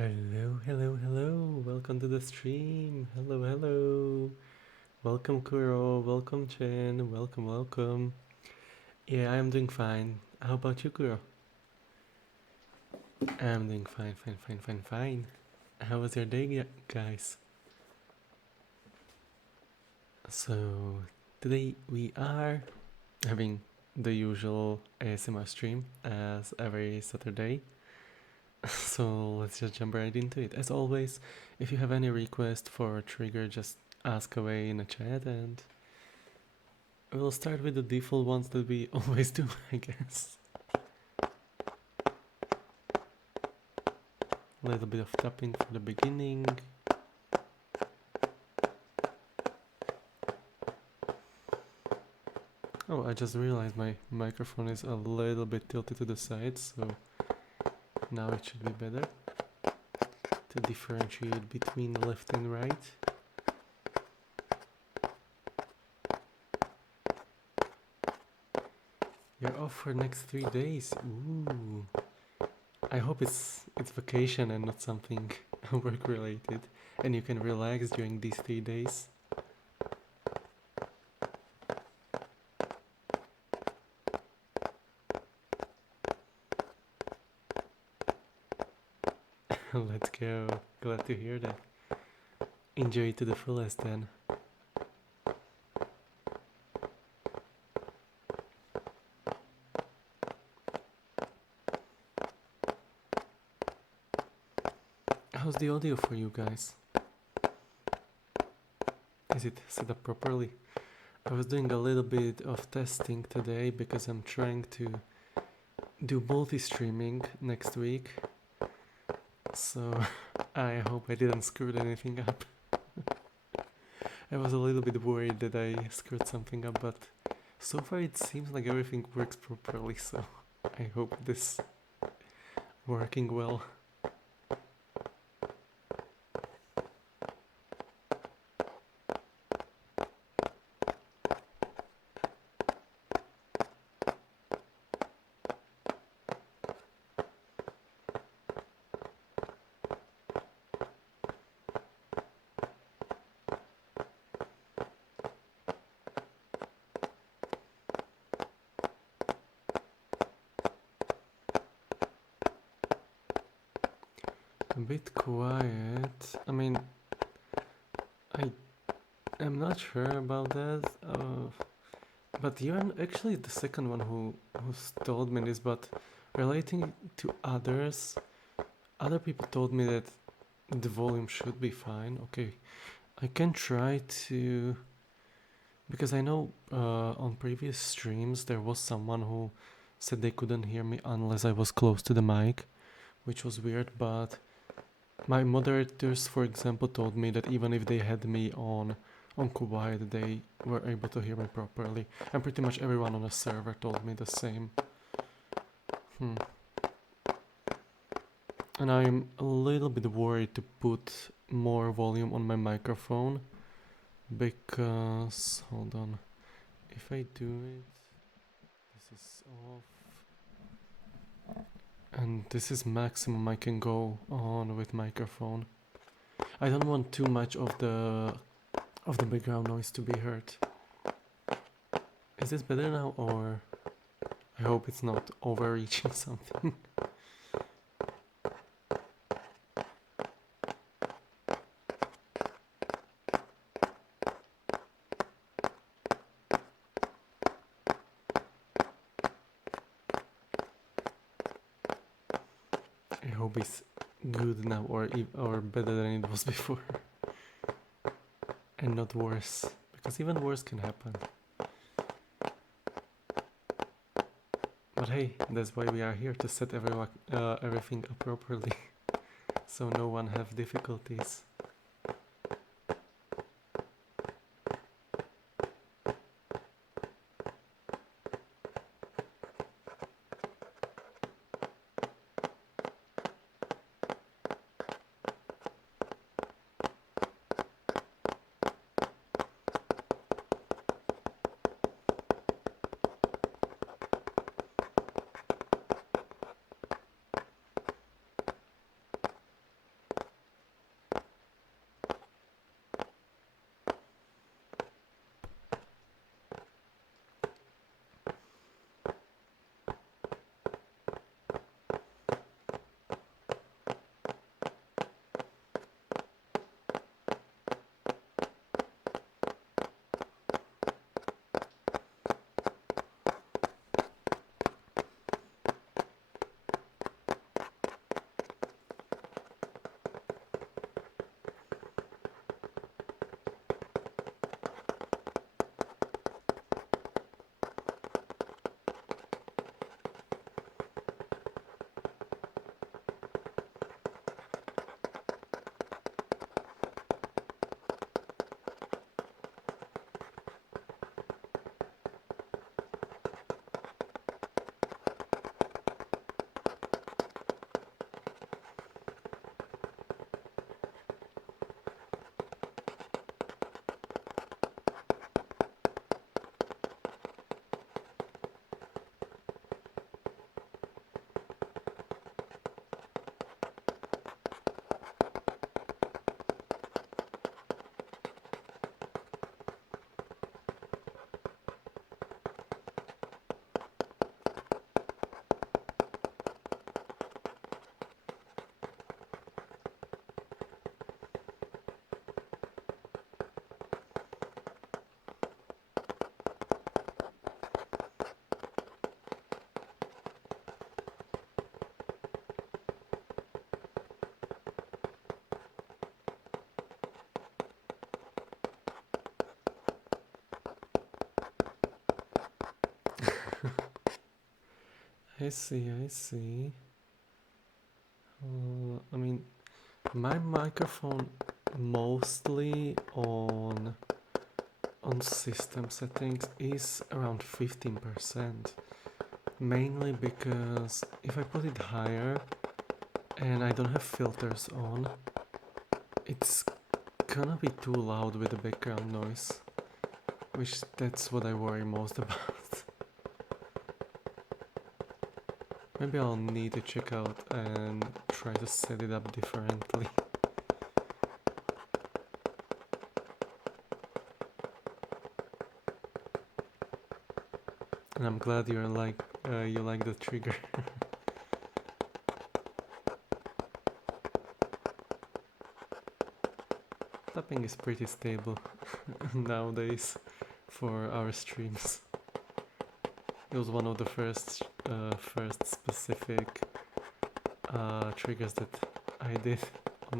Hello, hello, hello. Welcome to the stream. Hello, hello. Welcome, Kuro. Welcome, Chen. Welcome, welcome. Yeah, I'm doing fine. How about you, Kuro? I'm doing fine, fine, fine, fine, fine. How was your day, guys? So, today we are having the usual ASMR stream as every Saturday. So let's just jump right into it. As always, if you have any request for a trigger, just ask away in the chat and we'll start with the default ones that we always do, I guess. A little bit of tapping for the beginning. Oh, I just realized my microphone is a little bit tilted to the side, so now it should be better to differentiate between left and right. You're off for next 3 days. Ooh. I hope it's vacation and not something work related and you can relax during these 3 days. Let's go. Glad to hear that. Enjoy to the fullest then. How's the audio for you guys? Is it set up properly? I was doing a little bit of testing today because I'm trying to do multi-streaming next week. So I hope I didn't screw anything up. I was a little bit worried that I screwed something up, but so far it seems like everything works properly, so I hope this working well. A bit quiet. I mean, I am not sure about that. But you're actually the second one who's told me this. But relating to others, other people told me that the volume should be fine. Okay, I can try to, because I know on previous streams there was someone who said they couldn't hear me unless I was close to the mic, which was weird. But my moderators, for example, told me that even if they had me on quiet, they were able to hear me properly. And pretty much everyone on the server told me the same. And I'm a little bit worried to put more volume on my microphone because, hold on, if I do it, this is off. And this is maximum I can go on with microphone. I don't want too much of the background noise to be heard. Is this better now, or I hope it's not overreaching something? I hope it's good now, or better than it was before. And not worse, because even worse can happen. But hey, that's why we are here, to set everything up properly, so no one have difficulties. I see, I see. I mean, my microphone mostly on system settings is around 15%. Mainly because if I put it higher and I don't have filters on, it's gonna be too loud with the background noise, which that's what I worry most about. Maybe I'll need to check out and try to set it up differently. And I'm glad you like the trigger. Tapping is pretty stable nowadays for our streams. It was one of the first specific triggers that I did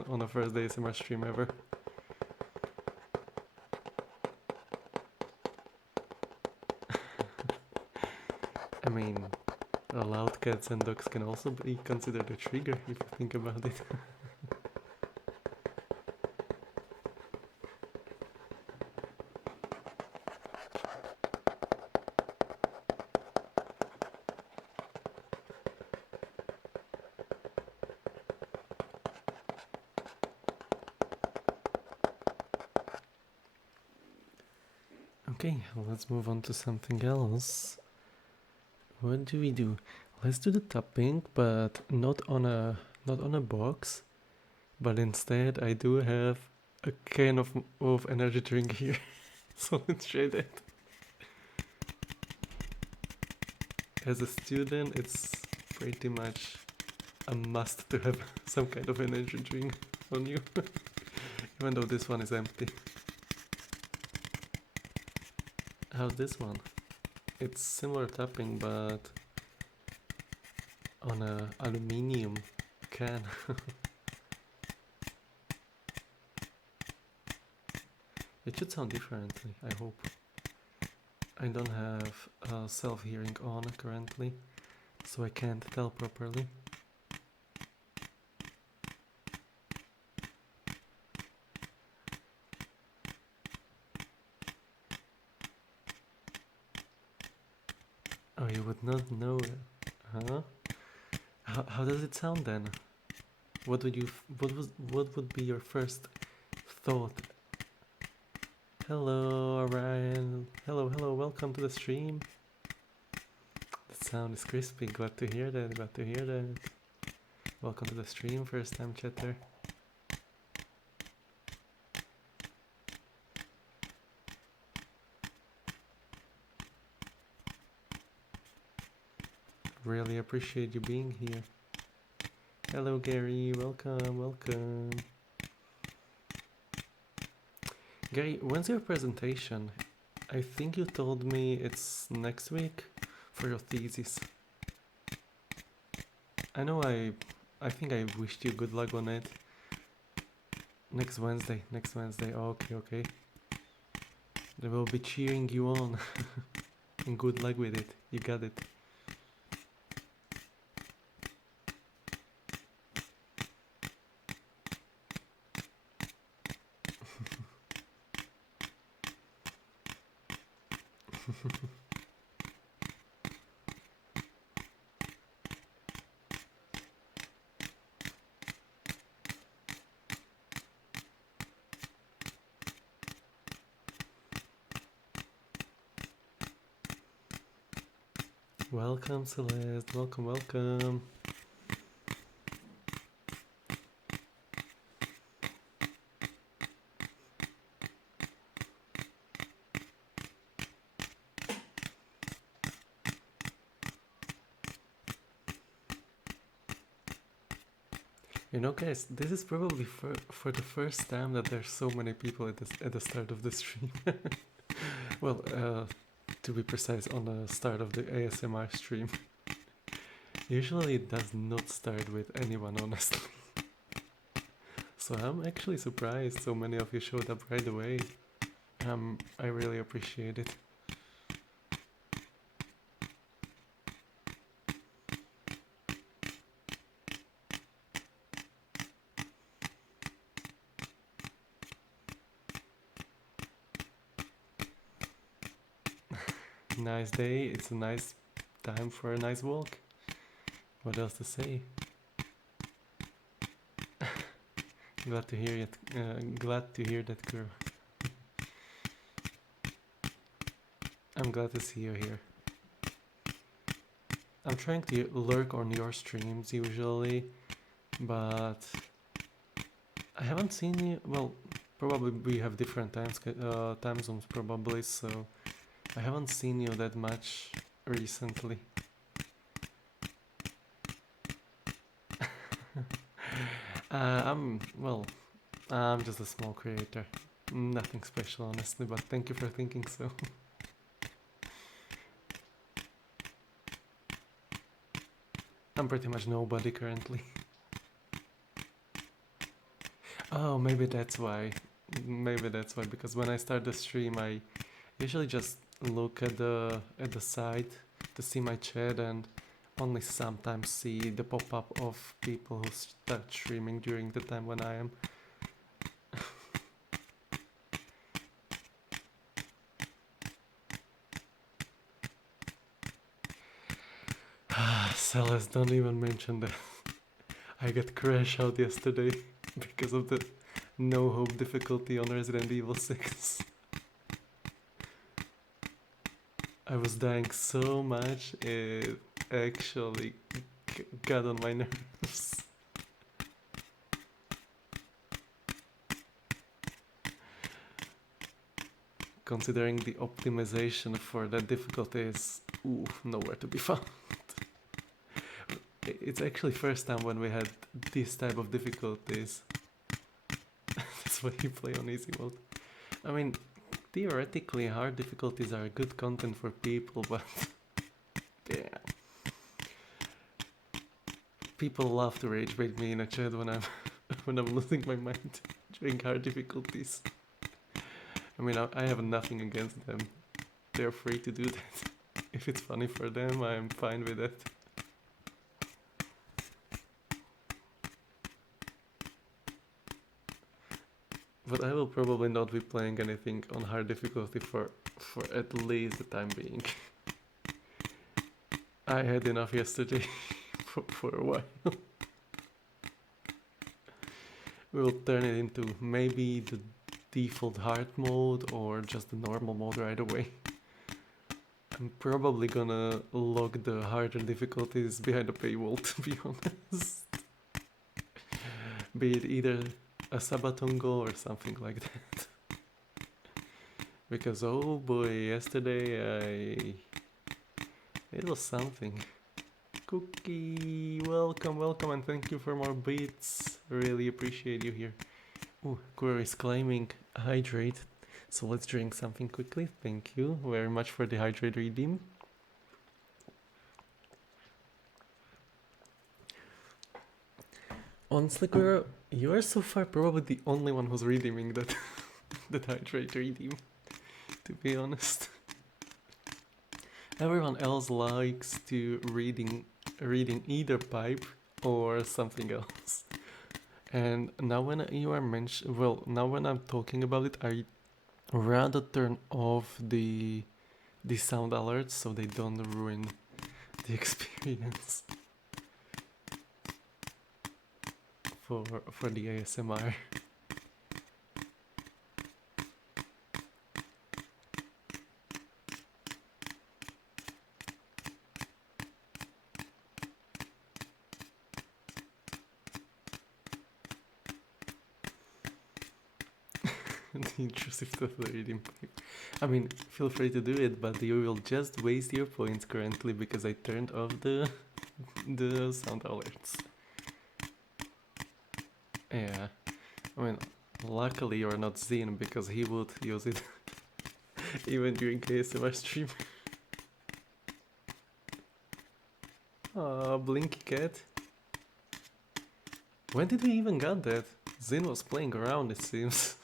on the first ASMR stream ever. I mean, loud cats and dogs can also be considered a trigger if you think about it. Okay, let's move on to something else. What do we do? Let's do the tapping, but not on a box, but instead I do have a can of energy drink here. So let's try that. As a student, it's pretty much a must to have some kind of energy drink on you, even though this one is empty. How's this one? It's similar tapping, but on a aluminium can. It should sound differently, I hope. I don't have self-hearing on currently, so I can't tell properly. Oh, you would not know it, huh? How does it sound then? What would be your first thought? Hello, Ryan. Hello, welcome to the stream. The sound is crispy. Glad to hear that. Welcome to the stream, first time chatter. Really appreciate you being here. Hello, Gary. Welcome. Gary, when's your presentation? I think you told me it's next week for your thesis. I know I think I wished you good luck on it. Next Wednesday. Okay. They will be cheering you on. And good luck with it. You got it. Welcome, Celeste. Welcome. You know, guys, this is probably for the first time that there's so many people at the start of the stream. Well, to be precise, on the start of the ASMR stream. Usually it does not start with anyone, honestly. So I'm actually surprised so many of you showed up right away. I really appreciate it. nice day. It's a nice time for a nice walk. What else to say? Glad to hear it. Glad to hear that, girl. I'm glad to see you here. I'm trying to lurk on your streams usually, but I haven't seen you. Well, probably we have different time zones probably, so I haven't seen you that much recently. I'm just a small creator. Nothing special, honestly, but thank you for thinking so. I'm pretty much nobody currently. Oh, maybe that's why. Maybe that's why, because when I start the stream, I usually just look at the side to see my chat and only sometimes see the pop-up of people who start streaming during the time when I am. Celeste, don't even mention that. I got crash out yesterday because of the no hope difficulty on Resident Evil 6. I was dying so much, it actually got on my nerves. Considering the optimization for that difficulty is nowhere to be found. It's actually first time when we had this type of difficulties. That's why you play on easy mode. I mean, theoretically hard difficulties are good content for people, but yeah. People love to rage bait me in a chat when I'm when I'm losing my mind during hard difficulties. I mean, I have nothing against them. They're free to do that. If it's funny for them, I'm fine with it. But I will probably not be playing anything on hard difficulty for at least the time being. I had enough yesterday for a while. We'll turn it into maybe the default hard mode or just the normal mode right away. I'm probably gonna log the harder difficulties behind a paywall, to be honest. Be it either a Sabatongo or something like that. Because oh boy, yesterday it was something. Cookie, welcome and thank you for more beats. Really appreciate you here. Ooh, Kuro is claiming hydrate, so let's drink something quickly. Thank you very much for the hydrate redeem. Honestly, Kuro, you are so far probably the only one who's redeeming that that hydrate redeem, to be honest. Everyone else likes to reading either pipe or something else. And now when you are now when I'm talking about it, I rather turn off the sound alerts so they don't ruin the experience for the ASMR. The intrusive reading pipe. I mean, feel free to do it, but you will just waste your points currently because I turned off the sound alerts. Yeah, I mean, luckily you're not Zine because he would use it even during ASMR stream. Aw, Blinky Cat. When did we even got that? Zin was playing around, it seems.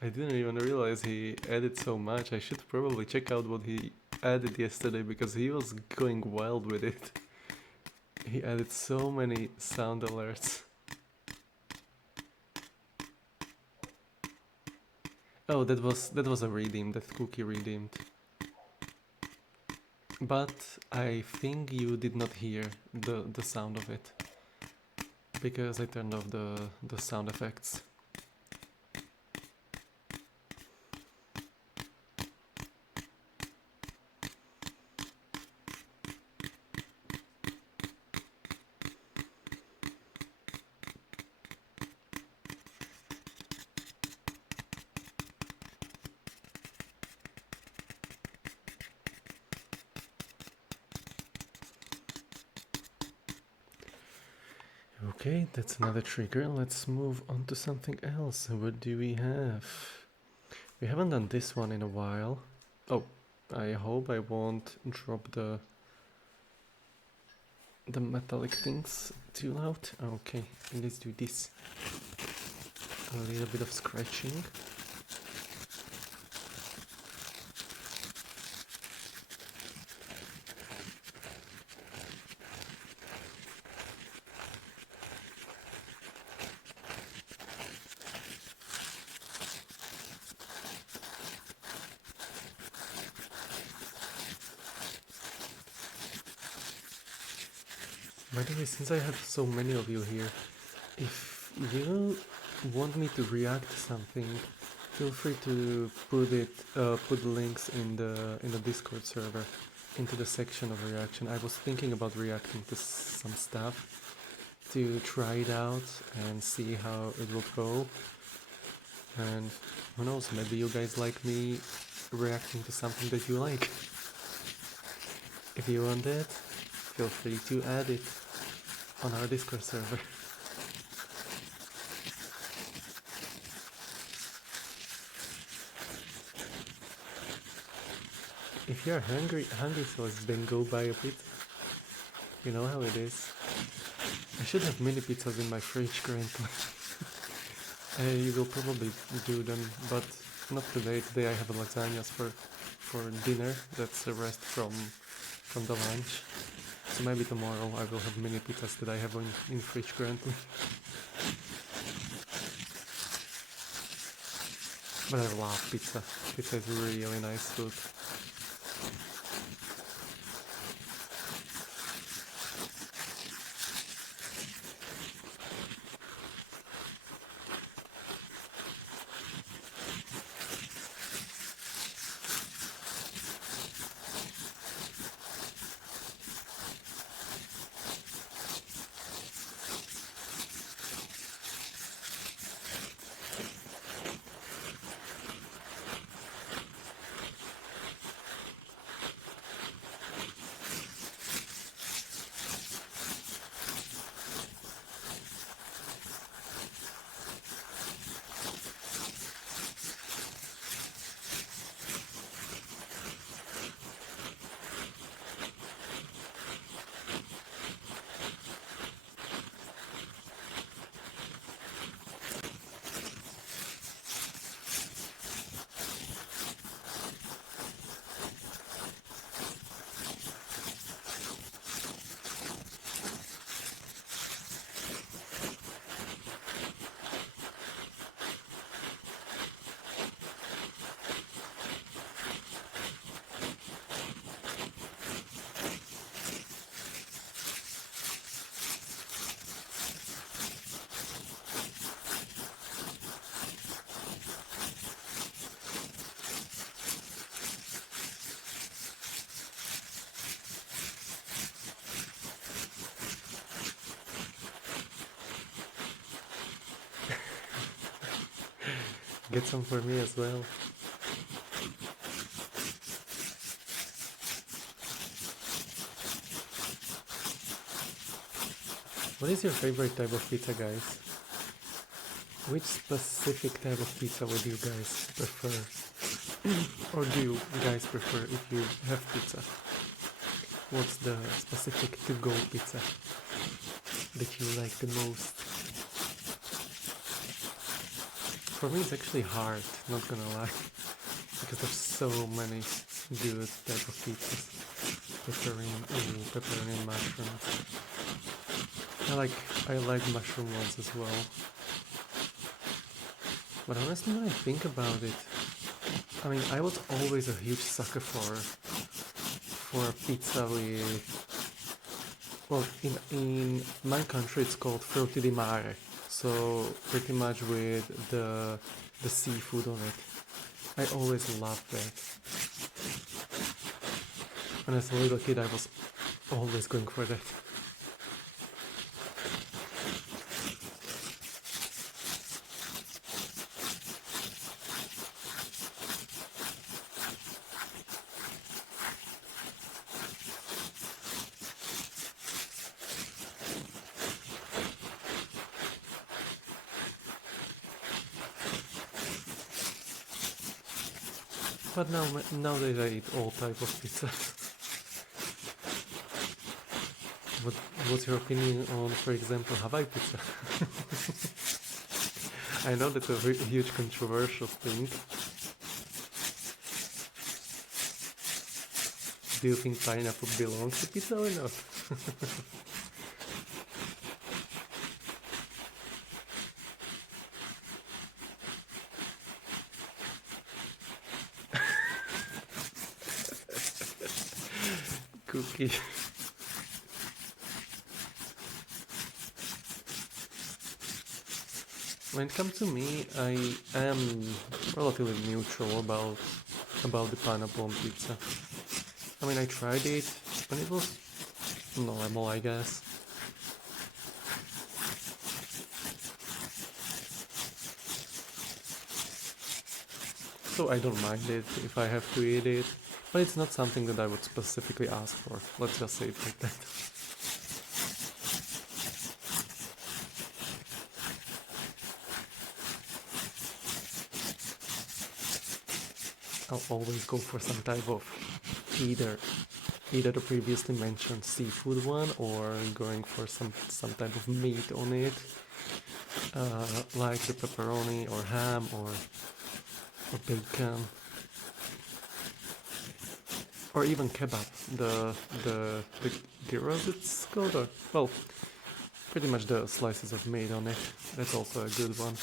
I didn't even realize he added so much. I should probably check out what he added yesterday because he was going wild with it. He added so many sound alerts. Oh, that was a redeem. That cookie redeemed. But I think you did not hear the sound of it because I turned off the sound effects. Okay, that's another trigger. Let's move on to something else. What do we have? We haven't done this one in a while. Oh, I hope I won't drop the metallic things too loud. Okay, let's do this. A little bit of scratching. By the way, since I have so many of you here, if you want me to react to something, feel free to put links in the Discord server into the section of reaction. I was thinking about reacting to some stuff to try it out and see how it will go. And who knows, maybe you guys like me reacting to something that you like. If you want that, feel free to add it on our Discord server. If you're hungry, so then go buy a pizza. You know how it is. I should have mini pizzas in my fridge currently. I will probably do them, but not today. Today I have lasagnas for dinner. That's a rest from the lunch. So maybe tomorrow I will have mini pizzas that I have in fridge currently. But I love pizza. Pizza is really nice food. Get some for me as well. What is your favorite type of pizza, guys? Which specific type of pizza would you guys prefer? Or do you guys prefer if you have pizza? What's the specific to-go pizza that you like the most? For me it's actually hard, not gonna lie, because there's so many good type of pizzas. Pepperoni mushrooms. I like mushroom ones as well. But honestly, when I think about it, I mean, I was always a huge sucker for pizza with, well, in my country it's called frutti di mare, so pretty much with the seafood on it. I always loved that. And as a little kid, I was always going for that. But nowadays I eat all type of pizza. What, what's your opinion on, for example, Hawaii pizza? I know that's a huge controversial thing. Do you think pineapple belongs to pizza or not? Cookie. When it comes to me, I am relatively neutral about the pineapple on pizza. I mean, I tried it and it was normal, I guess. So I don't mind it if I have to eat it, but it's not something that I would specifically ask for. Let's just say it like that. I'll always go for some type of either the previously mentioned seafood one or going for some type of meat on it, like the pepperoni or ham or bacon, or even kebab. The gyros it's called, or well, pretty much the slices of meat on it. That's also a good one.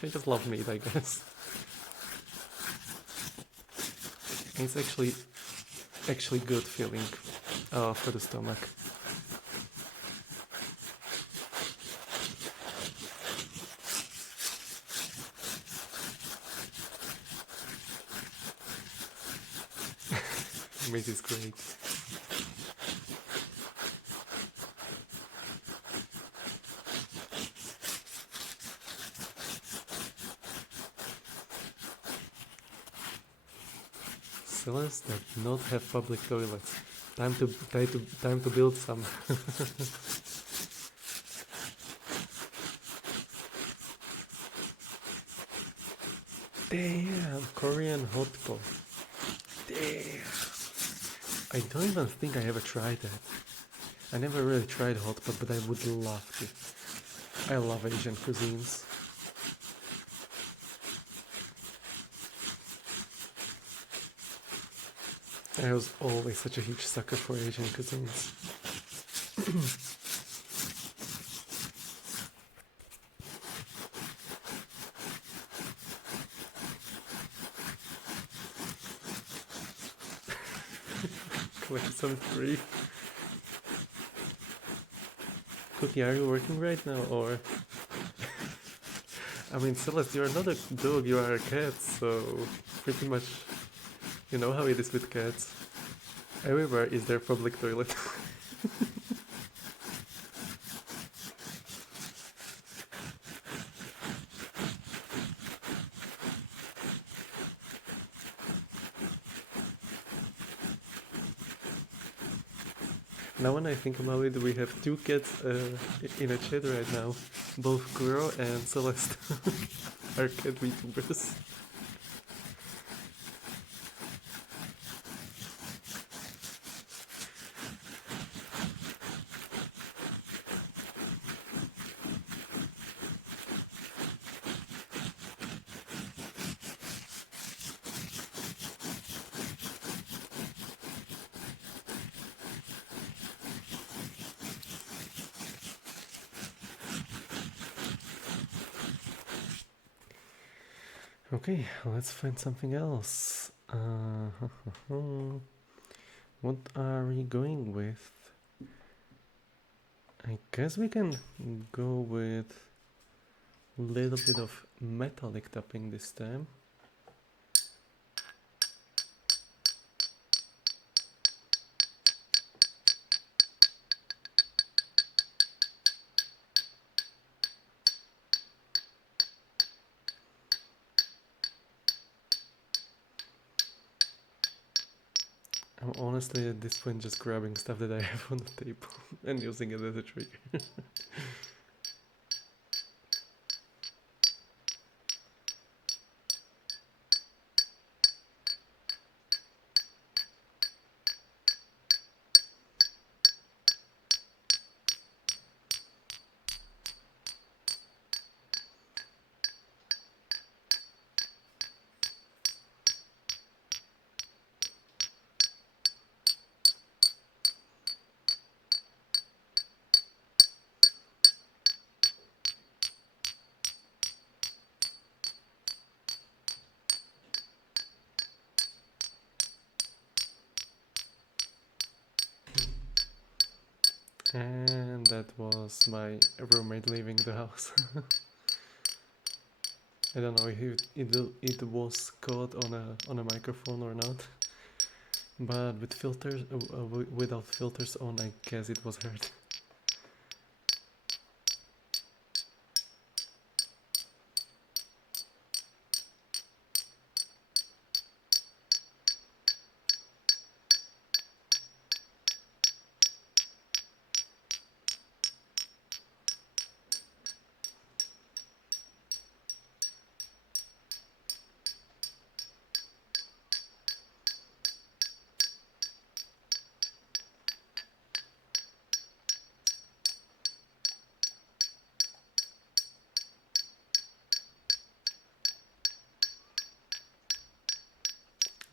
I just love meat, I guess. It's actually good feeling for the stomach. Meat is great. Cells that do not have public toilets. Time to build some. Damn, Korean hot pot. Damn. I don't even think I ever tried that. I never really tried hot pot, but I would love to. I love Asian cuisines. I was always such a huge sucker for Asian cuisines. Collect some free. Cookie, are you working right now, or? I mean, Celeste, you're not a dog, you are a cat, so pretty much you know how it is with cats. Everywhere is their public toilet. Now when I think about it, we have two cats in a chat right now. Both Kuro and Celeste are cat VTubers. Okay, let's find something else. What are we going with? I guess we can go with a little bit of metallic tapping this time. I'm honestly at this point just grabbing stuff that I have on the table and using it as a trigger. And that was my roommate leaving the house. I don't know if it was caught on a microphone or not, but with filters without filters on, I guess it was heard.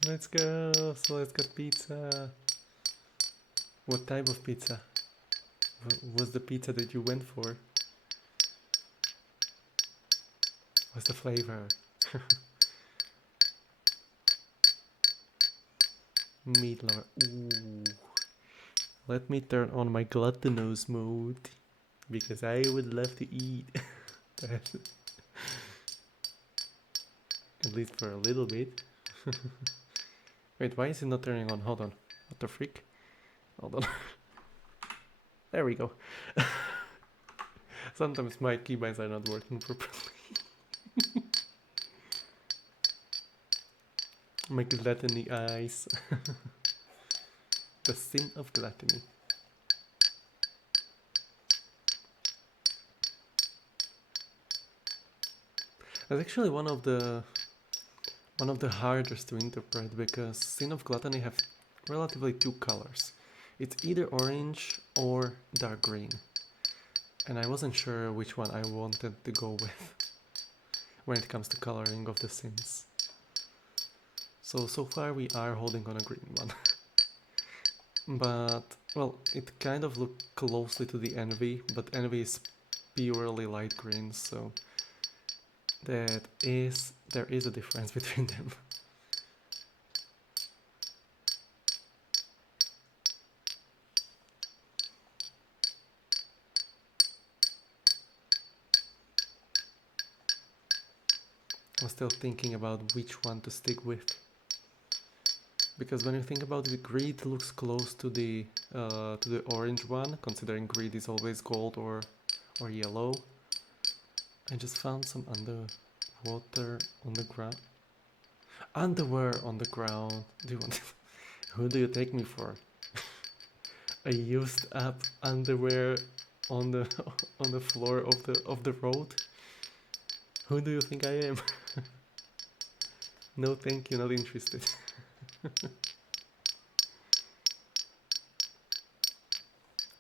Let's go! So let's get pizza. What type of pizza? Was the pizza that you went for? What's the flavor? Meat lover. Ooh. Let me turn on my gluttonous mode because I would love to eat. At least for a little bit. Wait, why is it not turning on? Hold on. What the freak? Hold on. There we go. Sometimes my keybinds are not working properly. My gluttony eyes. The sin of gluttony. That's actually one of the hardest to interpret because sin of gluttony have relatively two colors. It's either orange or dark green. And I wasn't sure which one I wanted to go with when it comes to coloring of the sins. So far we are holding on a green one. But, well, it kind of looked closely to the envy, but envy is purely light green, so there is a difference between them. I'm still thinking about which one to stick with. Because when you think about it, greed looks close to the orange one, considering greed is always gold or yellow. I just found some underwater on the ground. Underwear on the ground. Do you want? Who do you take me for? A used up underwear on the floor of the road. Who do you think I am? No, thank you. Not interested.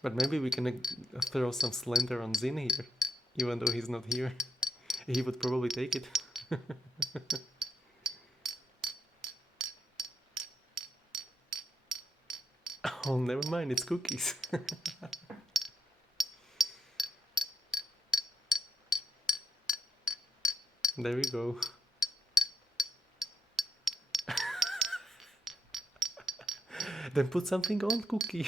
But maybe we can throw some Slender on Zin here, even though he's not here. He would probably take it. Oh, never mind, it's cookies. There we go. Then put something on, Cookie.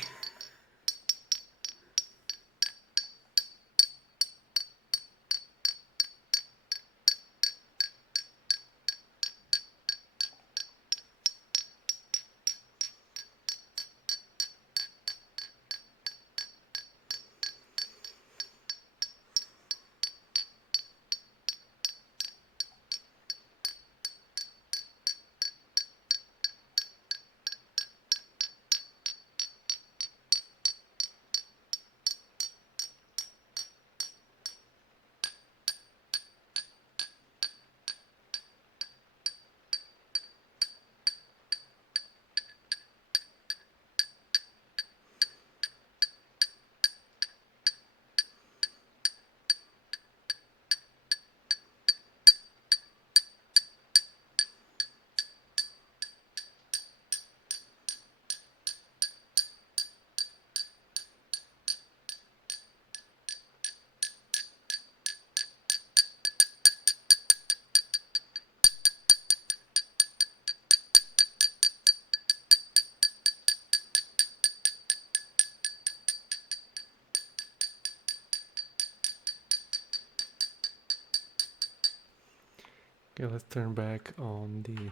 Okay, let's turn back on the...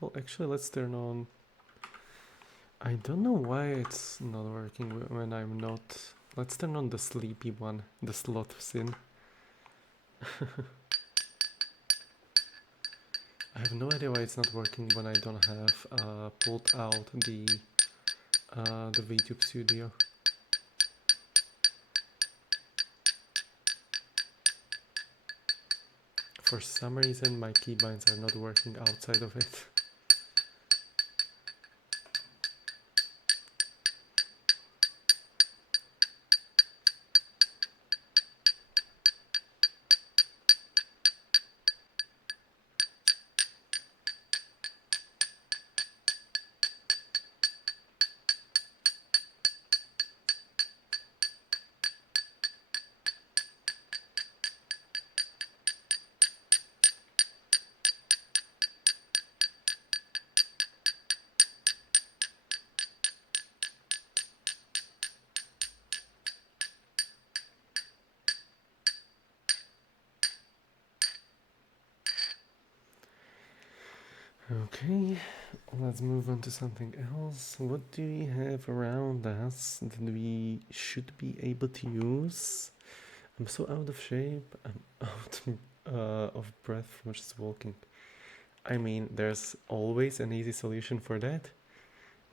Well, actually, let's turn on... I don't know why it's not working when I'm not... Let's turn on the sleepy one, the sloth sin. I have no idea why it's not working when I don't have pulled out the VTube Studio. For some reason my keybinds are not working outside of it. Okay, let's move on to something else. What do we have around us that we should be able to use? I'm so out of shape. I'm out of breath from just walking. I mean, there's always an easy solution for that.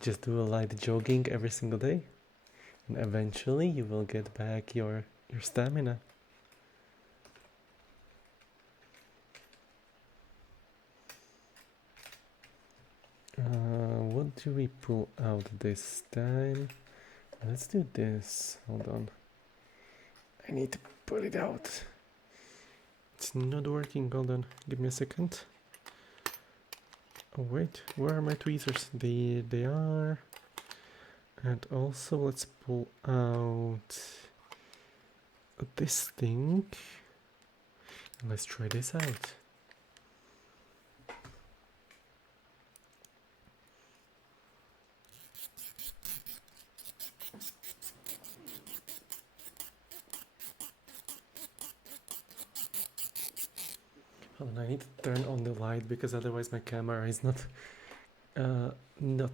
Just do a light jogging every single day, and eventually you will get back your stamina. What do we pull out this time? Let's do this. Hold on. I need to pull it out. It's not working. Hold on. Give me a second. Oh wait, where are my tweezers? They are. And also let's pull out this thing. Let's try this out. Hold on, I need to turn on the light because otherwise my camera is not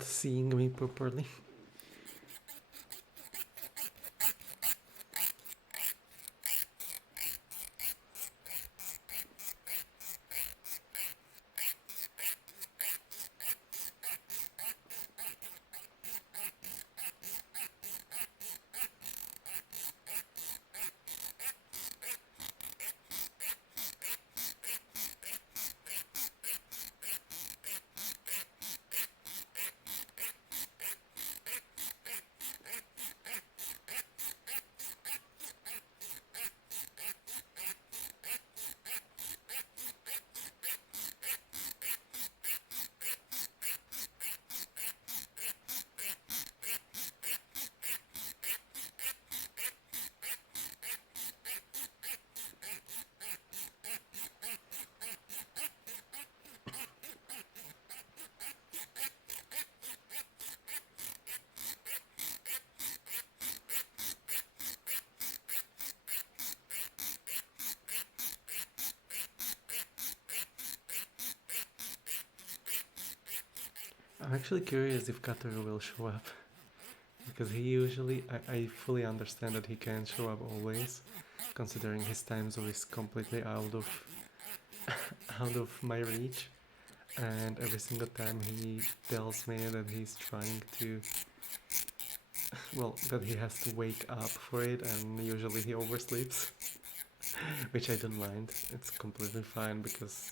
seeing me properly. I'm actually curious if Katoru will show up. Because he usually, I fully understand that he can't show up always, considering his time zone is completely out of out of my reach. And every single time he tells me that he's trying to, well, that he has to wake up for it, and usually he oversleeps, which I don't mind. It's completely fine because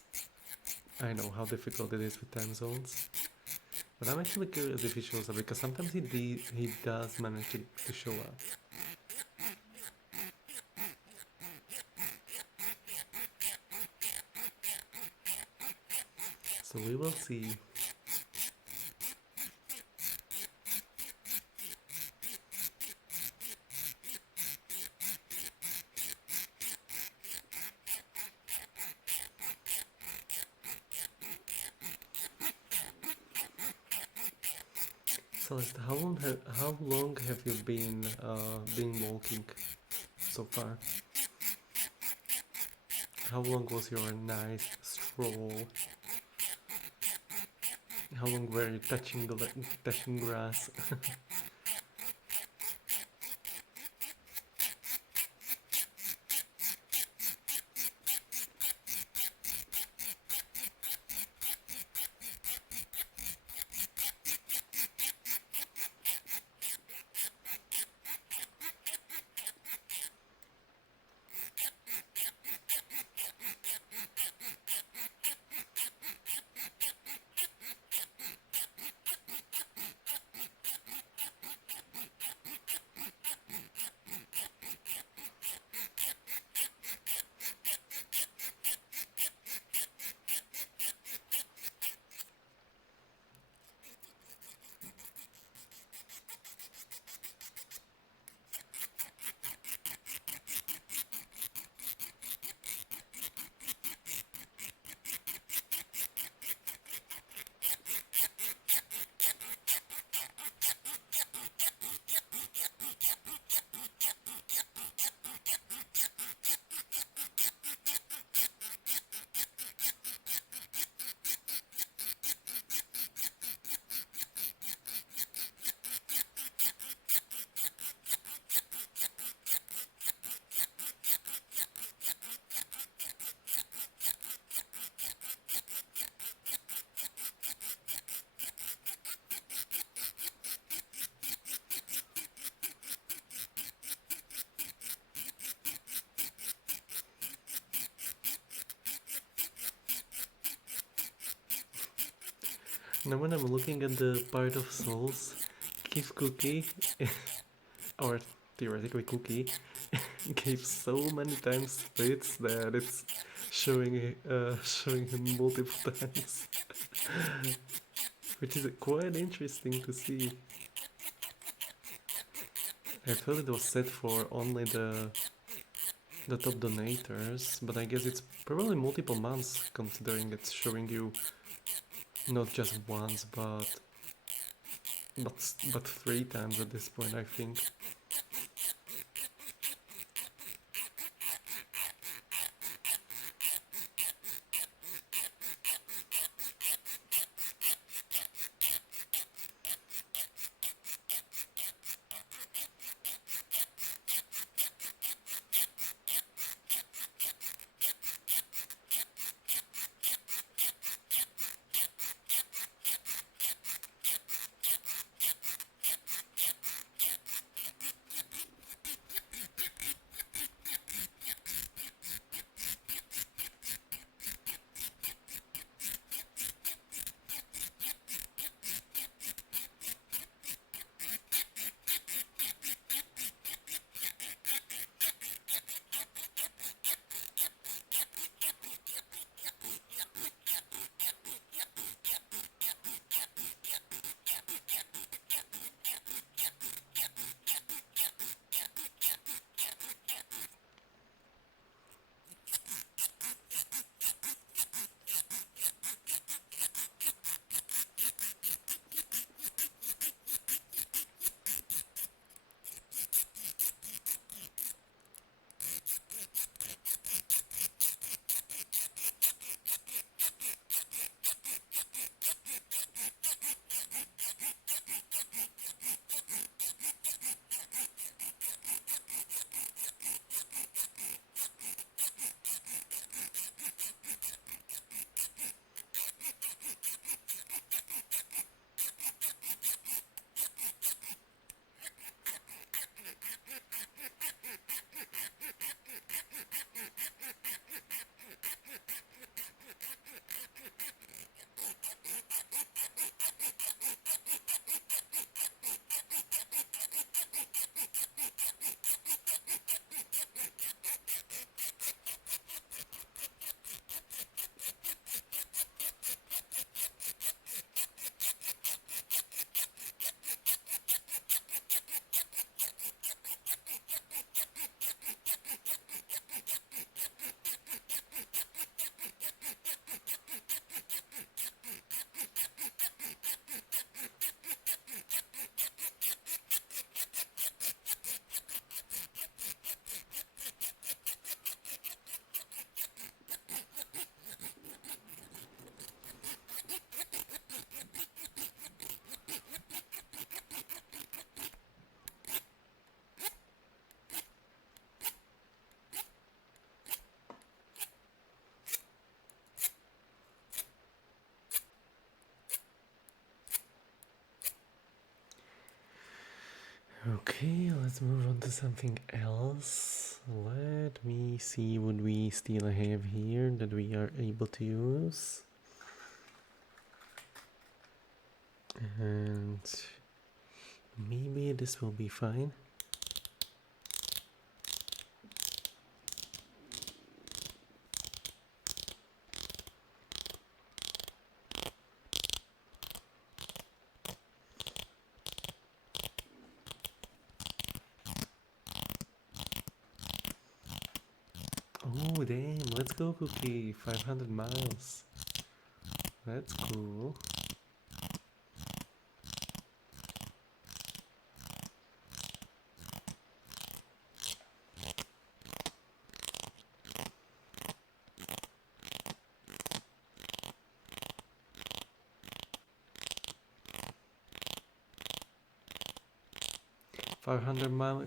I know how difficult it is with time zones. But I'm actually curious if he shows up because sometimes he does manage to show up. So we will see. Celeste, how long have you been walking so far? How long was your nice stroll? How long were you touching grass? Now when I'm looking at the part of souls, Give Cookie, or theoretically Cookie, gave so many times splits that it's showing him multiple times, which is quite interesting to see. I thought it was set for only the top donators, but I guess it's probably multiple months considering it's showing you not just once but 3 times at this point, I think. Okay, let's move on to something else. Let me see what we still have here that we are able to use. And maybe this will be fine. Oh damn, let's go Cookie, 500 miles. That's cool.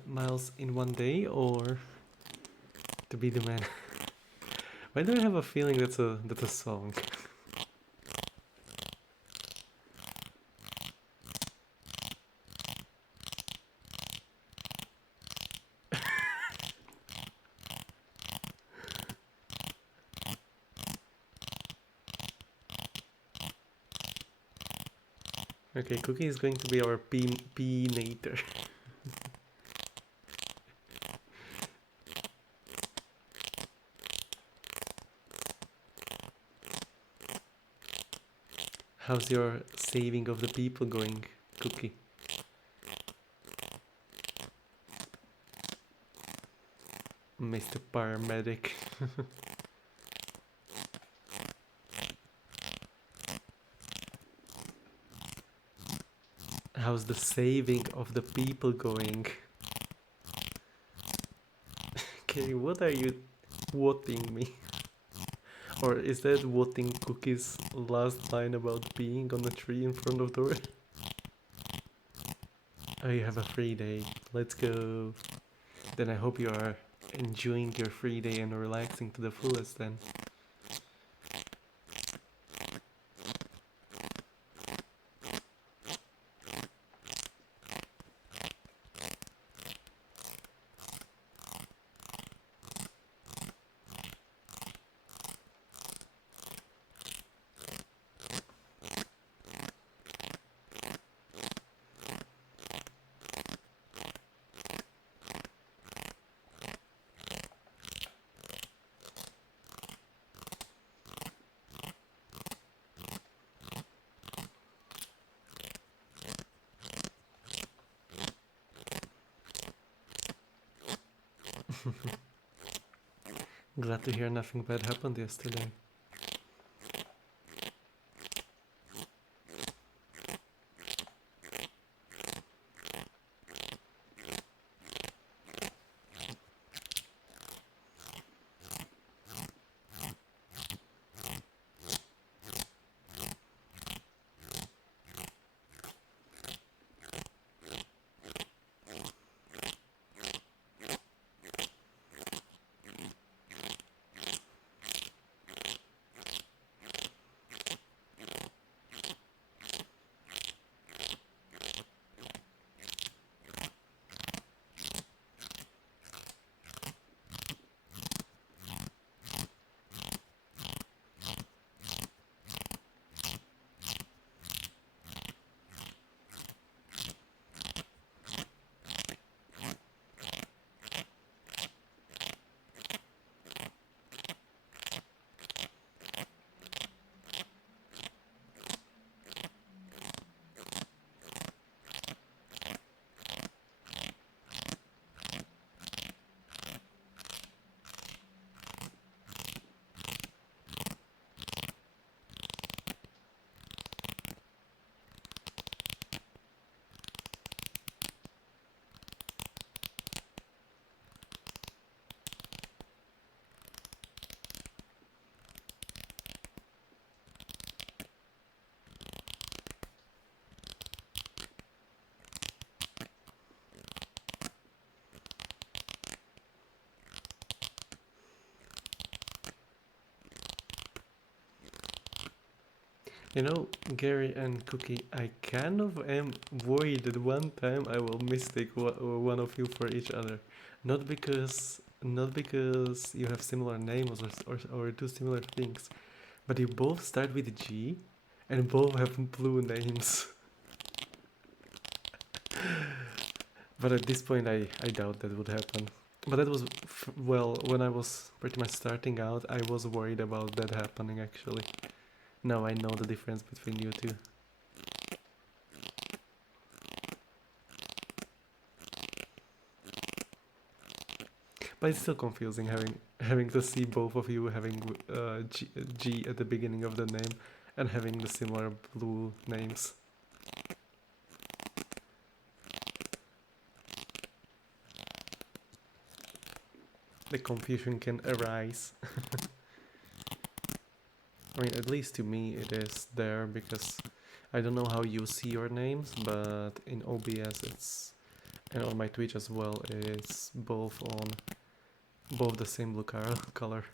Miles in one day, or to be the man? Why do I have a feeling that's a song? Okay, Cookie is going to be our P-nator. How's your saving of the people going, Cookie? Mr. Paramedic. How's the saving of the people going? Okay, what are you voting me? Or is that voting Cookie's last line about being on a tree in front of the door? Oh, you have a free day. Let's go. Then I hope you are enjoying your free day and relaxing to the fullest then. Glad to hear nothing bad happened yesterday. You know, Gary and Cookie, I kind of am worried that one time I will mistake one of you for each other. Not because you have similar names or do similar things, but you both start with G and both have blue names. But at this point, I doubt that would happen. But that was, well, when I was pretty much starting out, I was worried about that happening actually. Now I know the difference between you two. But it's still confusing having to see both of you having G at the beginning of the name and having the similar blue names. The confusion can arise. I mean, at least to me it is there because I don't know how you see your names, but in OBS it's, and on my Twitch as well, it's both the same blue color.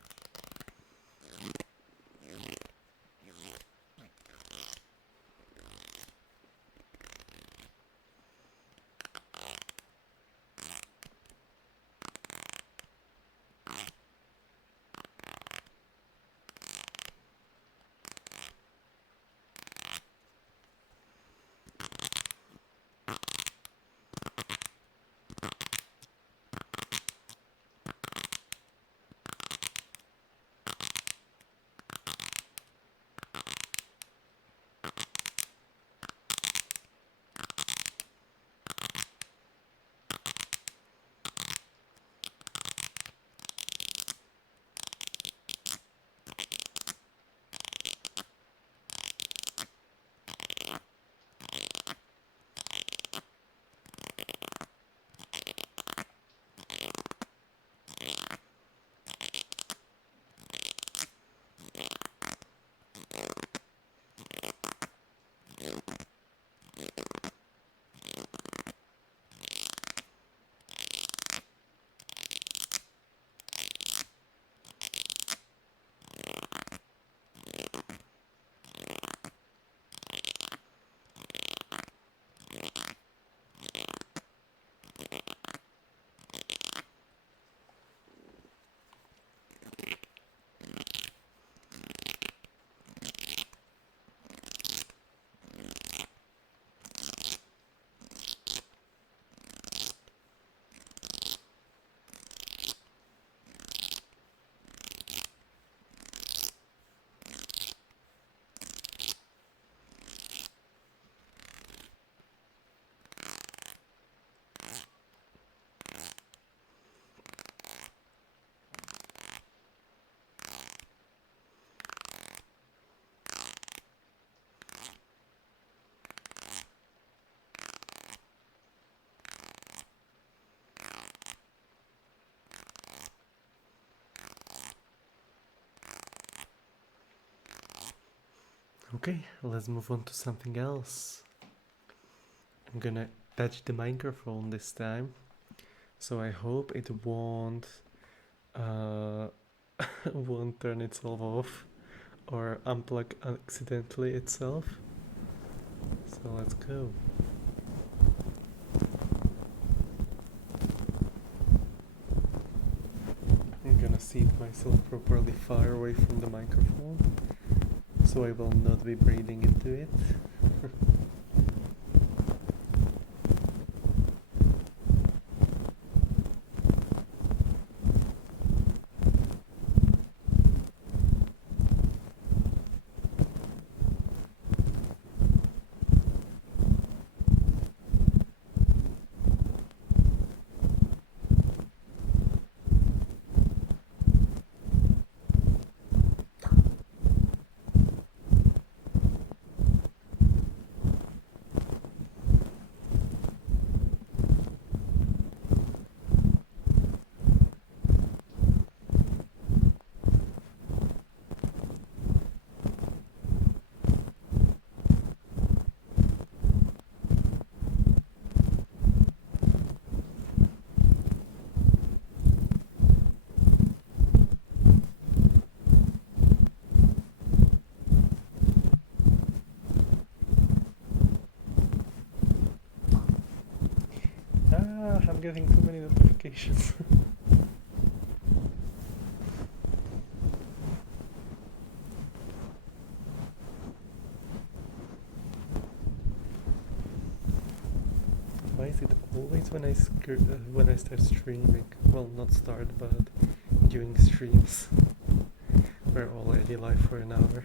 Okay, let's move on to something else. I'm gonna touch the microphone this time, so I hope it won't won't turn itself off or unplug accidentally itself. So let's go. I'm gonna seat myself properly far away from the microphone, so I will not be breathing into it. I'm getting too many notifications. Why is it always when I start streaming? Well, not start, but during streams. We're already live for an hour,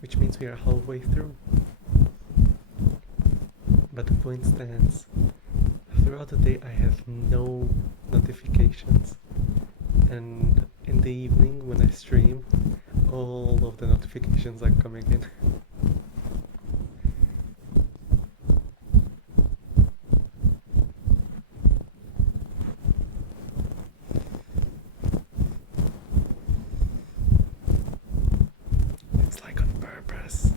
which means we are halfway through. But the point stands, throughout the day I have no notifications, and in the evening when I stream, all of the notifications are coming in. It's like on purpose.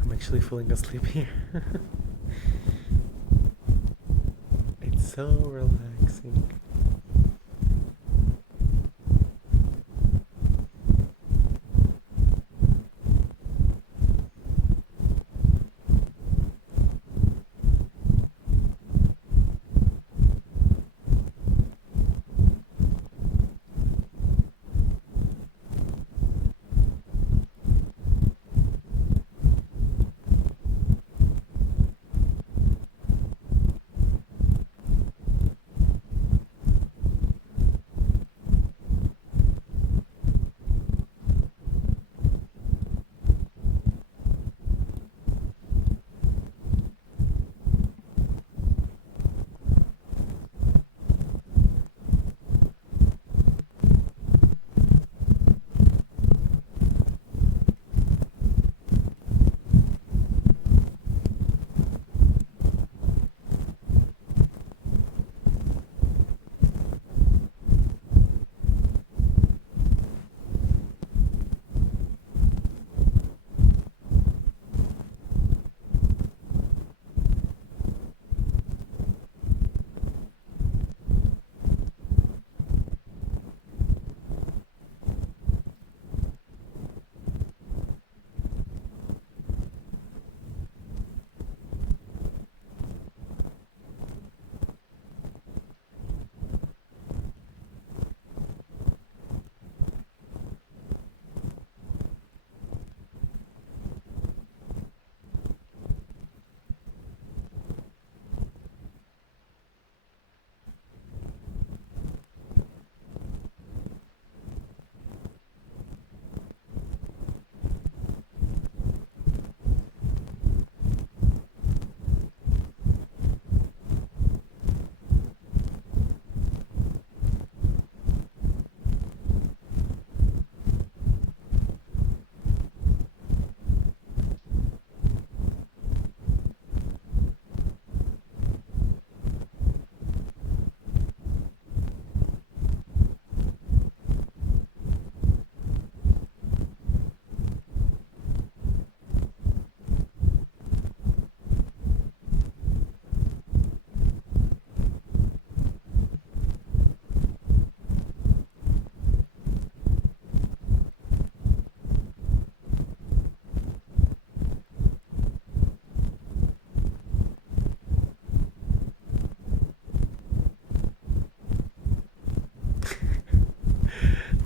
I'm actually falling asleep here. so relaxing.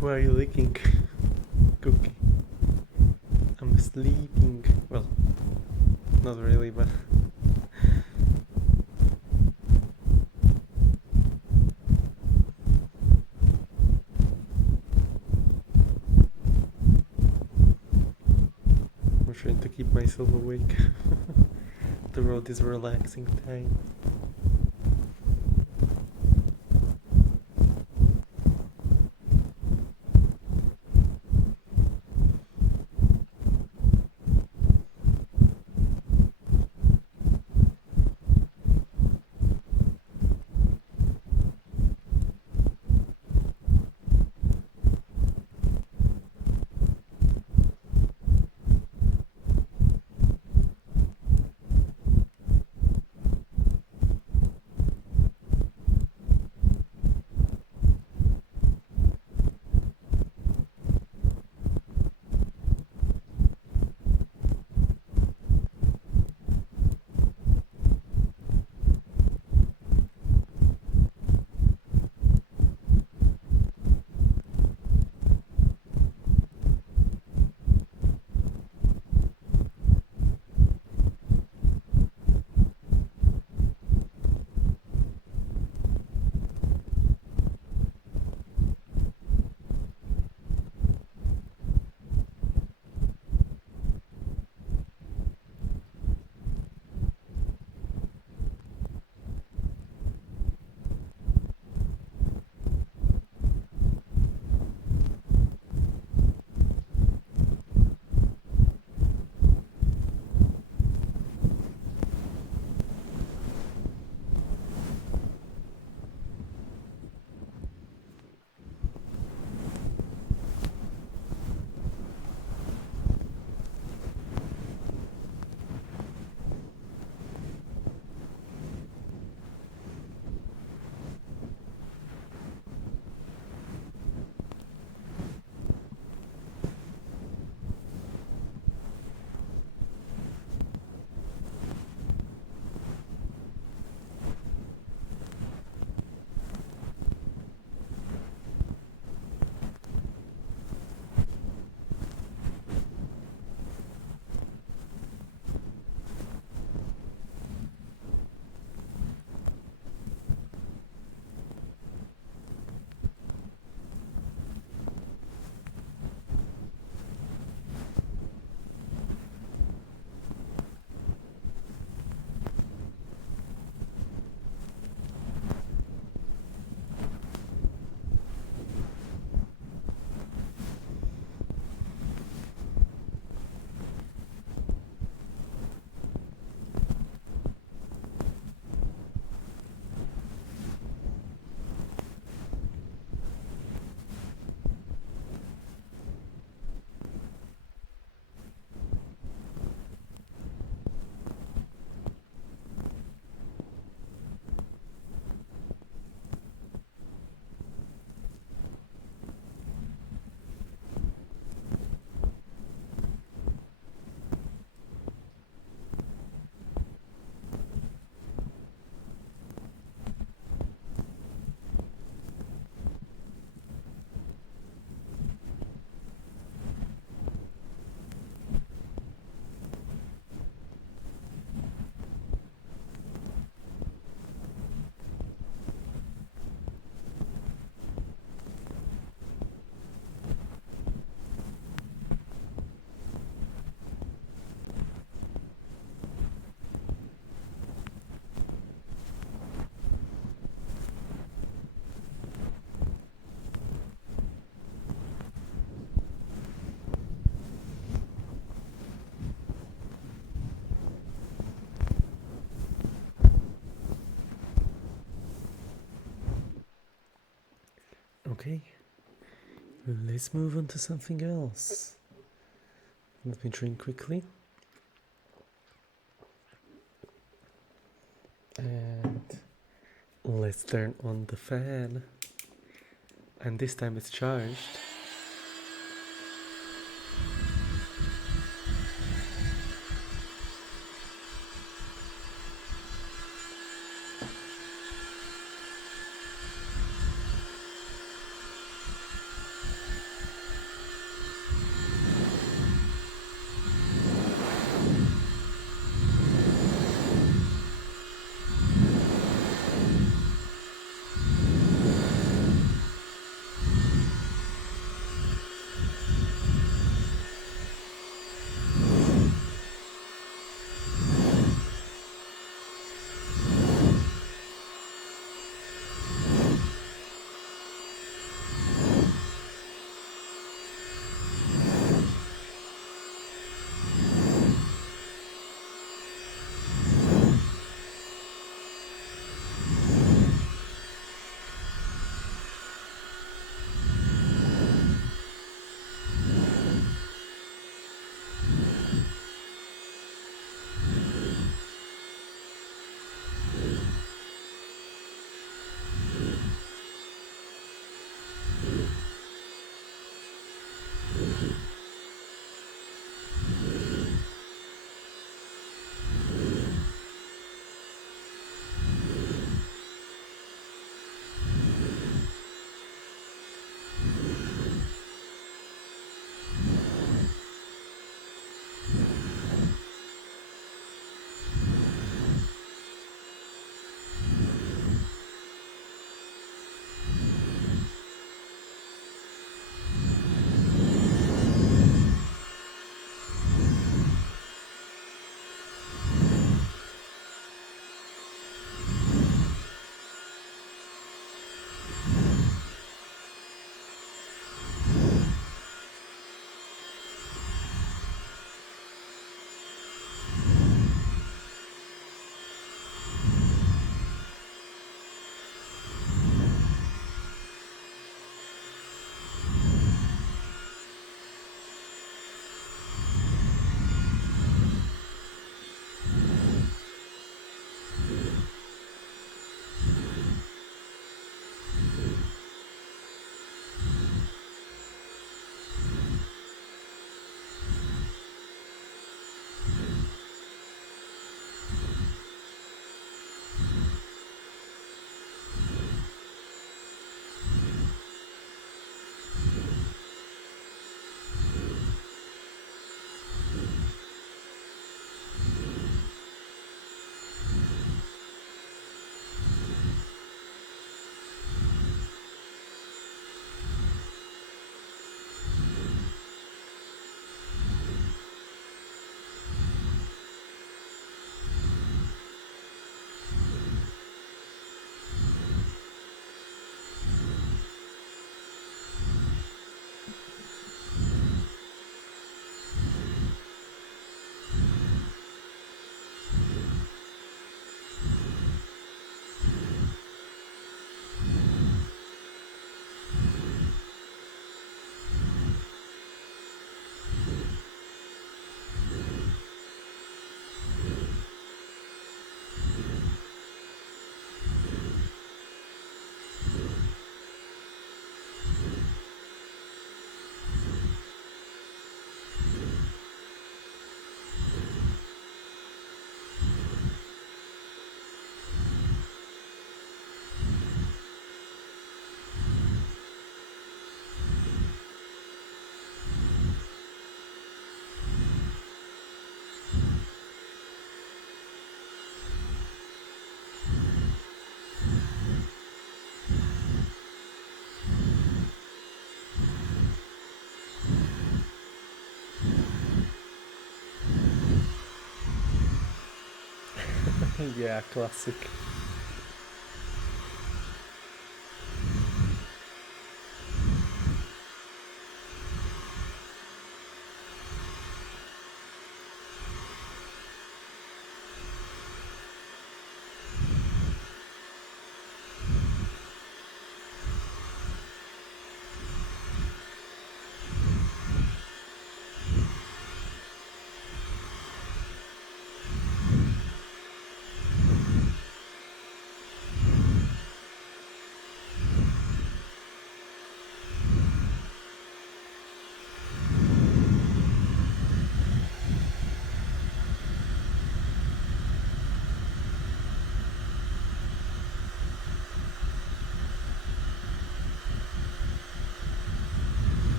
Why are you licking? Cookie. I'm sleeping. Well, not really, but... I'm trying to keep myself awake. The road is a relaxing time. Okay, let's move on to something else. Let me drink quickly. And let's turn on the fan. And this time it's charged. Yeah, classic.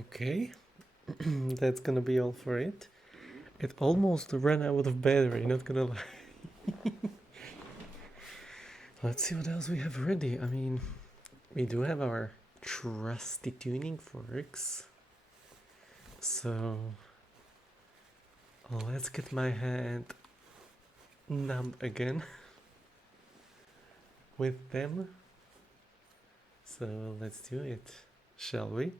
Okay, that's gonna be all for it. It almost ran out of battery, not gonna lie. Let's see what else we have ready. I mean, we do have our trusty tuning forks. So let's get my hand numb again with them. So let's do it, shall we?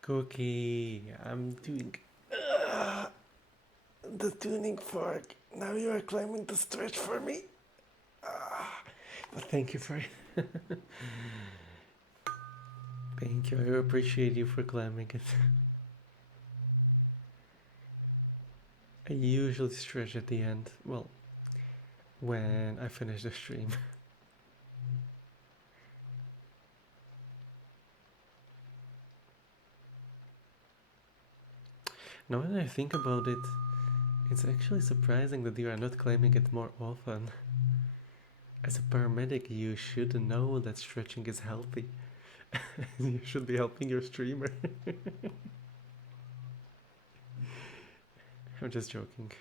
Cookie, I'm doing the tuning fork. Now you are climbing the stretch for me. But thank you for it. Thank you. I appreciate you for climbing it. I usually stretch at the end. Well, when I finish the stream. Now when I think about it, it's actually surprising that you are not claiming it more often. As a paramedic, you should know that stretching is healthy. You should be helping your streamer. I'm just joking.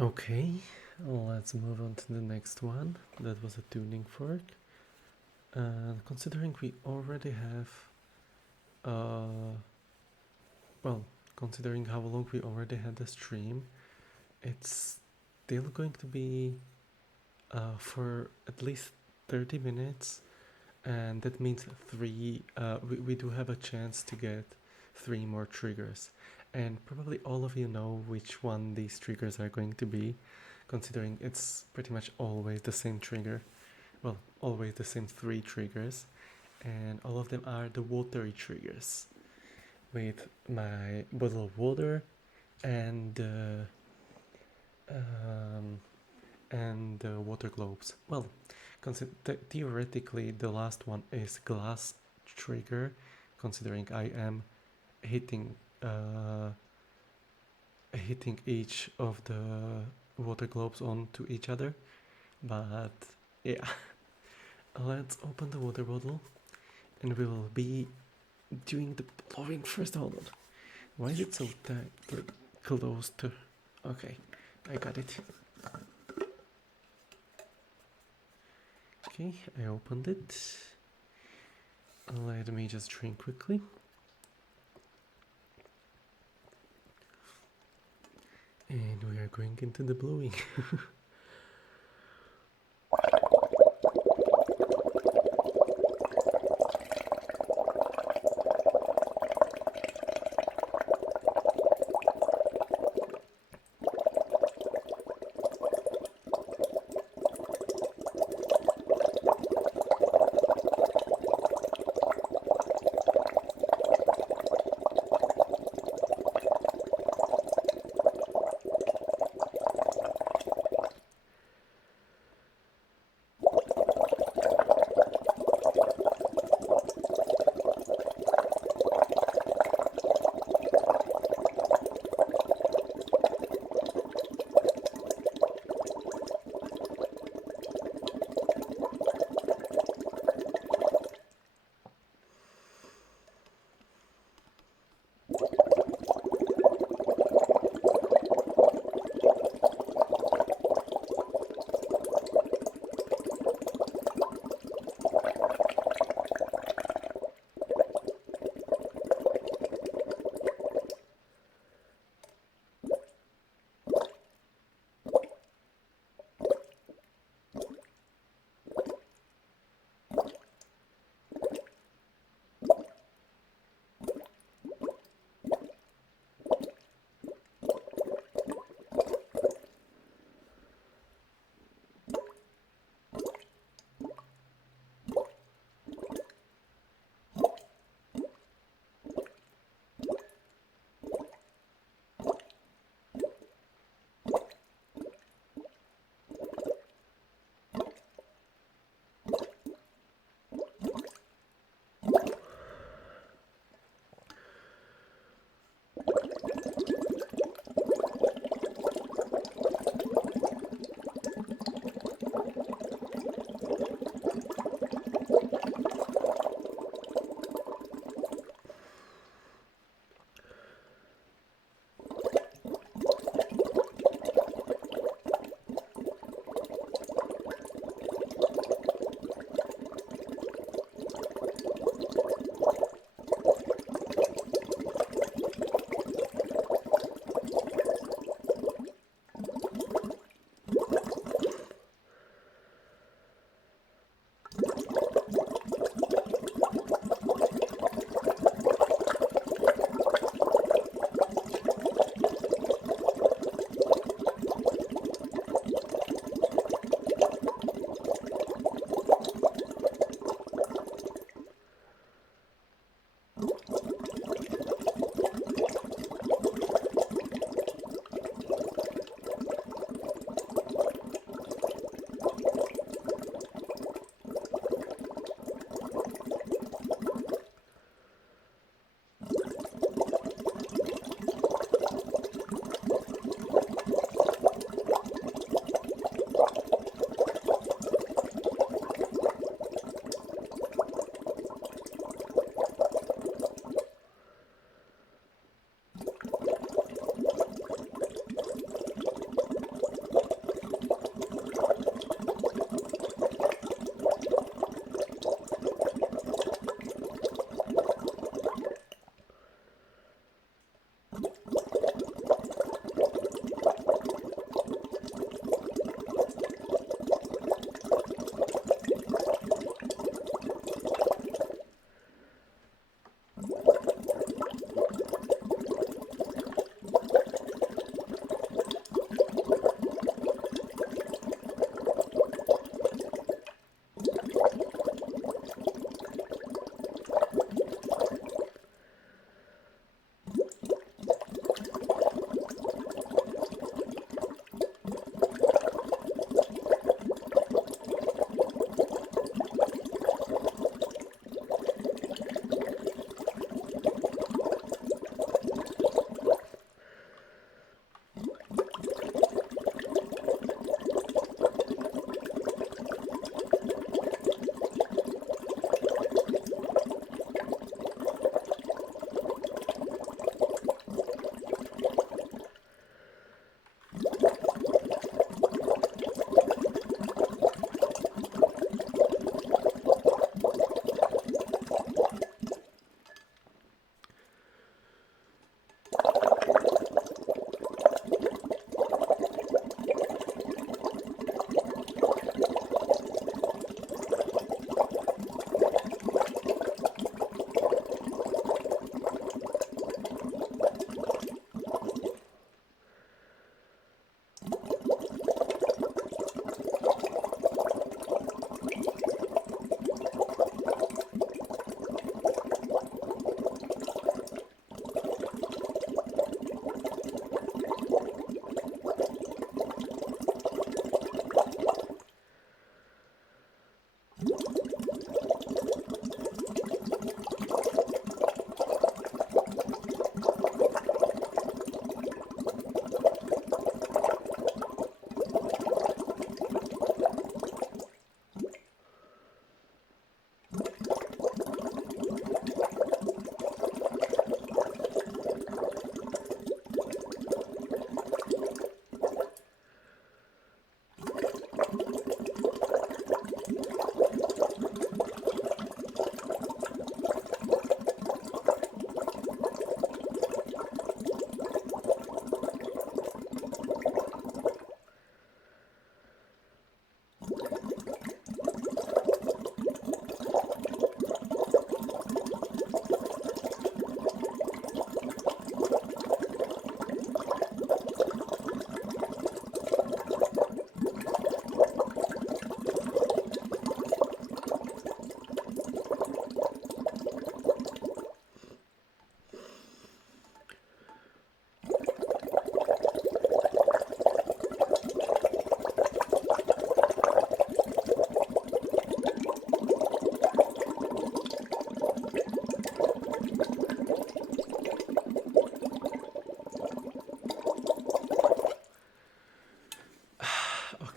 Okay, let's move on to the next one. That was a tuning fork. Considering we already have, well, considering how long we already had the stream, it's still going to be for at least 30 minutes, and that means we do have a chance to get 3 more triggers. And probably all of you know which one these triggers are going to be, considering it's pretty much always the same trigger. Well, always the same 3 triggers, and all of them are the watery triggers with my bottle of water and water globes. Well, theoretically the last one is glass trigger, considering I am hitting each of the water globes onto each other. But yeah, let's open the water bottle and we will be doing the blowing first. Hold on, why is it so tight, like close to? Okay, I got it. Okay, I opened it. Let me just drink quickly. And we are going into the blowing.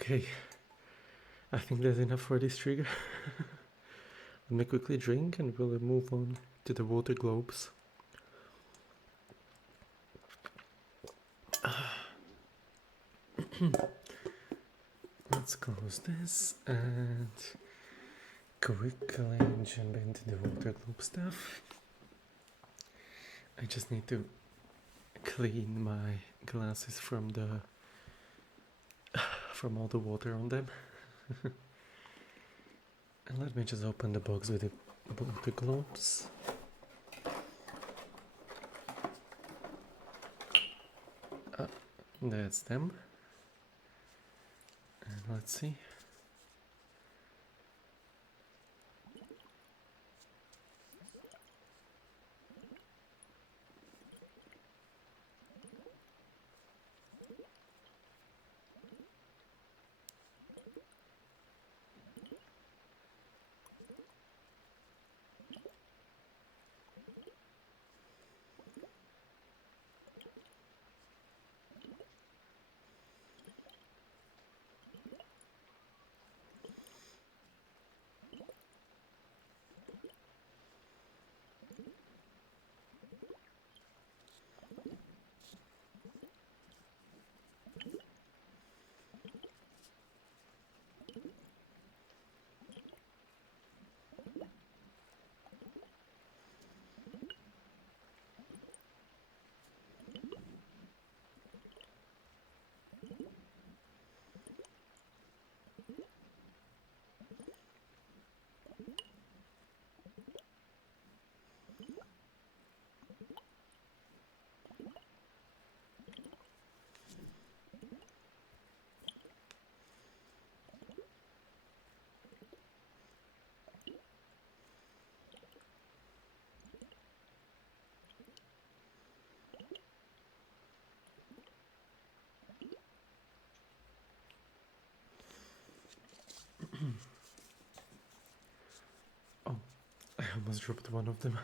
Okay, I think that's enough for this trigger. Let me quickly drink and we'll move on to the water globes. Let's close this and quickly jump into the water globe stuff. I just need to clean my glasses from all the water on them. And let me just open the box with the water globes. That's them. And let's see. Oh, I almost dropped one of them.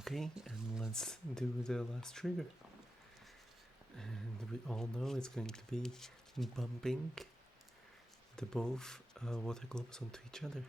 Okay, and let's do the last trigger. And we all know it's going to be bumping the both water globes onto each other.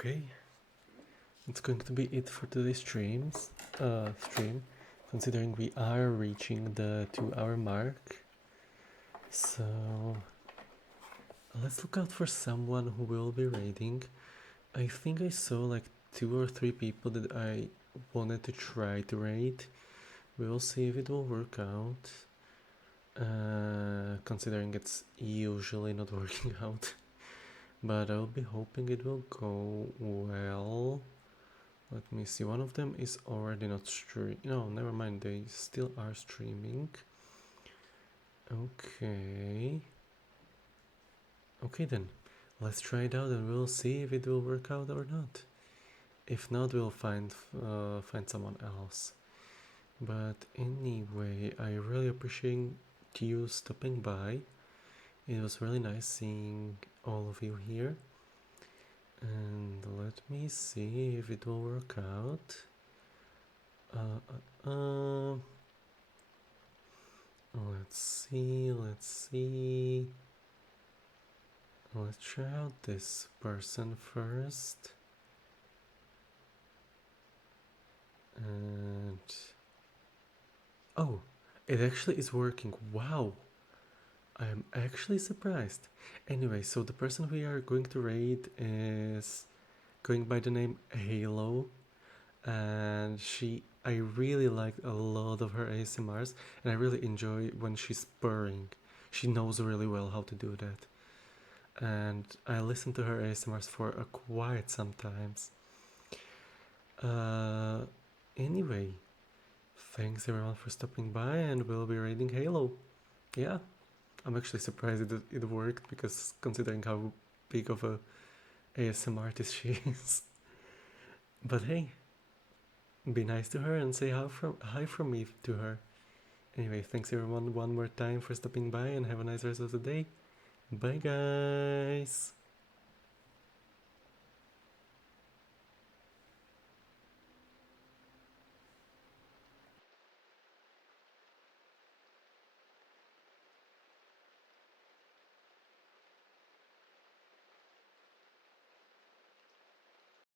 Okay, it's going to be it for today's stream, considering we are reaching the 2-hour mark. So let's look out for someone who will be raiding. I think I saw like 2 or 3 people that I wanted to try to raid. We'll see if it will work out. Considering it's usually not working out. But I'll be hoping it will go well. Let me see, one of them is already not streaming. No, never mind, they still are streaming. Okay. Okay then, let's try it out and we'll see if it will work out or not. If not, we'll find someone else. But anyway, I really appreciate you stopping by. It was really nice seeing all of you here. And let me see if it will work out. Let's see. Let's try out this person first. And oh, it actually is working. Wow, I am actually surprised. Anyway, so the person we are going to raid is going by the name Halo, and I really liked a lot of her ASMRs, and I really enjoy when she's purring. She knows really well how to do that, and I listen to her ASMRs for quite sometimes. Anyway, thanks everyone for stopping by, and we'll be raiding Halo. Yeah, I'm actually surprised it worked, because considering how big of a ASMR artist she is. But hey, be nice to her and say hi from me to her. Anyway, thanks everyone one more time for stopping by, and have a nice rest of the day. Bye guys!